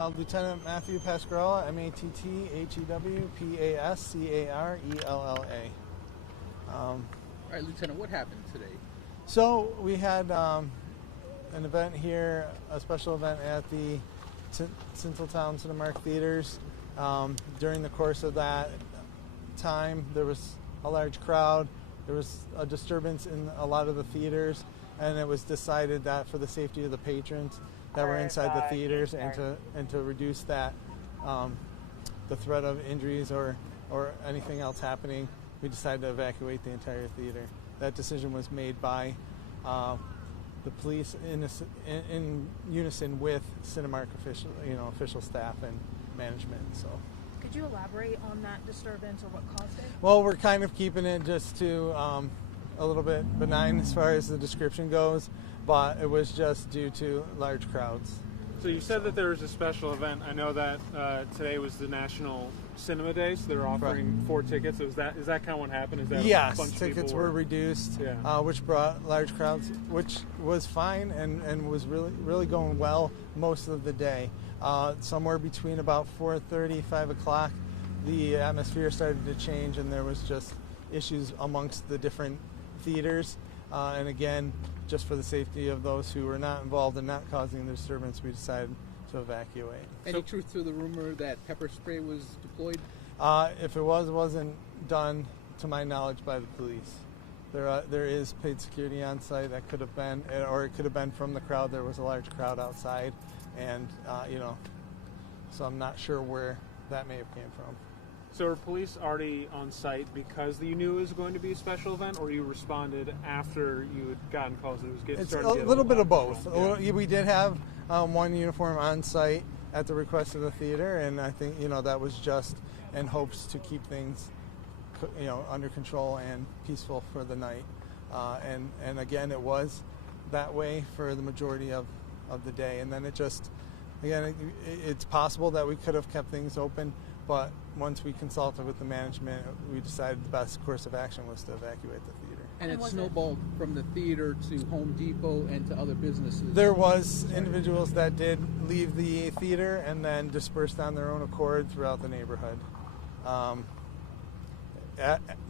Lieutenant Matthew Pascarella, M-A-T-T-H-E-W-P-A-S-C-A-R-E-L-L-A. All right, Lieutenant, what happened today? So we had an event here, a special event at the Tinseltown Cinemark Theaters. During the course of that time, there was a large crowd. There was a disturbance in a lot of the theaters, and it was decided that for the safety of the patrons that were inside the theaters and to reduce that the threat of injuries or anything else happening, we decided to evacuate the entire theater. That decision was made by the police in unison with Cinemark official staff and management. So, could you elaborate on that disturbance or what caused it? Well, we're kind of keeping it just to a little bit benign as far as the description goes, but it was just due to large crowds. So you said that there was a special event. I know that today was the National Cinema Day, so they're offering 4 tickets. Is that kind of what happened? Is that yes, a bunch of tickets were reduced, which brought large crowds, which was fine and was really going well most of the day. Somewhere between about 4:30, 5 o'clock, the atmosphere started to change, and there was just issues amongst the different theaters. And again, just for the safety of those who were not involved and not causing the disturbance, we decided to evacuate. Any truth to the rumor that pepper spray was deployed? If it was, it wasn't done, to my knowledge, by the police. There is paid security on site. That could have been, or it could have been from the crowd. There was a large crowd outside, and so I'm not sure where that may have came from. So were police already on site because you knew it was going to be a special event, or you responded after you had gotten calls that it was getting started? It's a little bit of both. Yeah. We did have one uniform on site at the request of the theater, and I think that was just in hopes to keep things under control and peaceful for the night. And again, it was that way for the majority of the day, and then it's possible that we could have kept things open, but once we consulted with the management, we decided the best course of action was to evacuate the theater. And it snowballed from the theater to Home Depot and to other businesses. There was individuals that did leave the theater and then dispersed on their own accord throughout the neighborhood.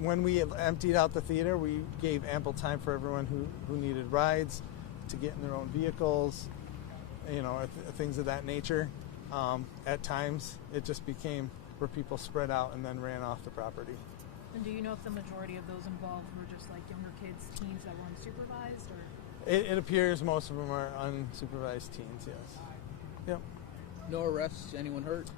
When we emptied out the theater, we gave ample time for everyone who needed rides to get in their own vehicles, things of that nature. At times, it just became where people spread out and then ran off the property. And do you know if the majority of those involved were just like younger kids, teens that were unsupervised, or? It appears most of them are unsupervised teens, yes. Yep. No arrests? Anyone hurt?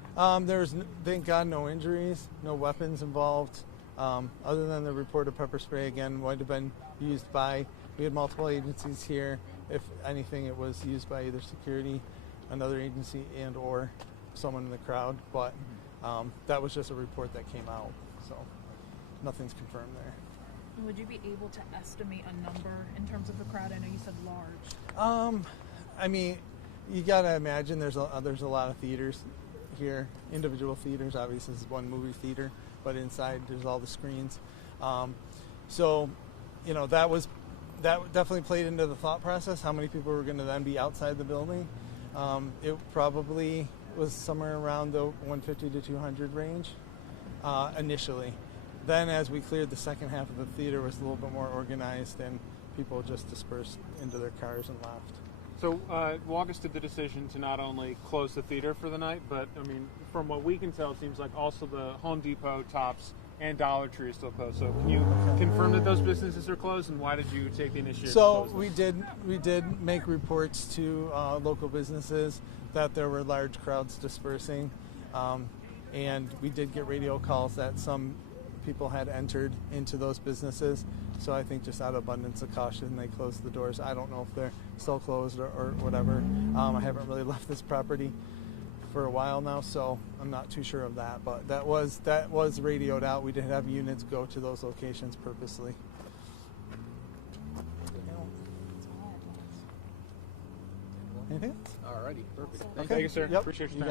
There's, thank God, no injuries, no weapons involved. Other than the report of pepper spray, again, might have been used by, we had multiple agencies here. If anything, it was used by either security, another agency, and or someone in the crowd, but that was just a report that came out, so nothing's confirmed there. And would you be able to estimate a number in terms of the crowd? I know you said large. I mean, you gotta imagine there's a lot of theaters here, individual theaters. Obviously, this is one movie theater, but inside there's all the screens. So, that definitely played into the thought process. How many people were going to then be outside the building? It probably was somewhere around the 150 to 200 range initially. Then as we cleared the second half of the theater, was a little bit more organized, and people just dispersed into their cars and left. So walk us through the decision to not only close the theater for the night, but I mean, from what we can tell, it seems like also the Home Depot, Tops, and Dollar Tree is still closed. So can you confirm that those businesses are closed, and why did you take the initiative? So we did make reports to local businesses that there were large crowds dispersing, and we did get radio calls that some people had entered into those businesses. So I think just out of abundance of caution, they closed the doors. I don't know if they're still closed or whatever. I haven't really left this property for a while now, so I'm not too sure of that. But that was radioed out. We did have units go to those locations purposely. Anything else? Alrighty, perfect. Okay. Thank you, sir. Yep. Appreciate your time.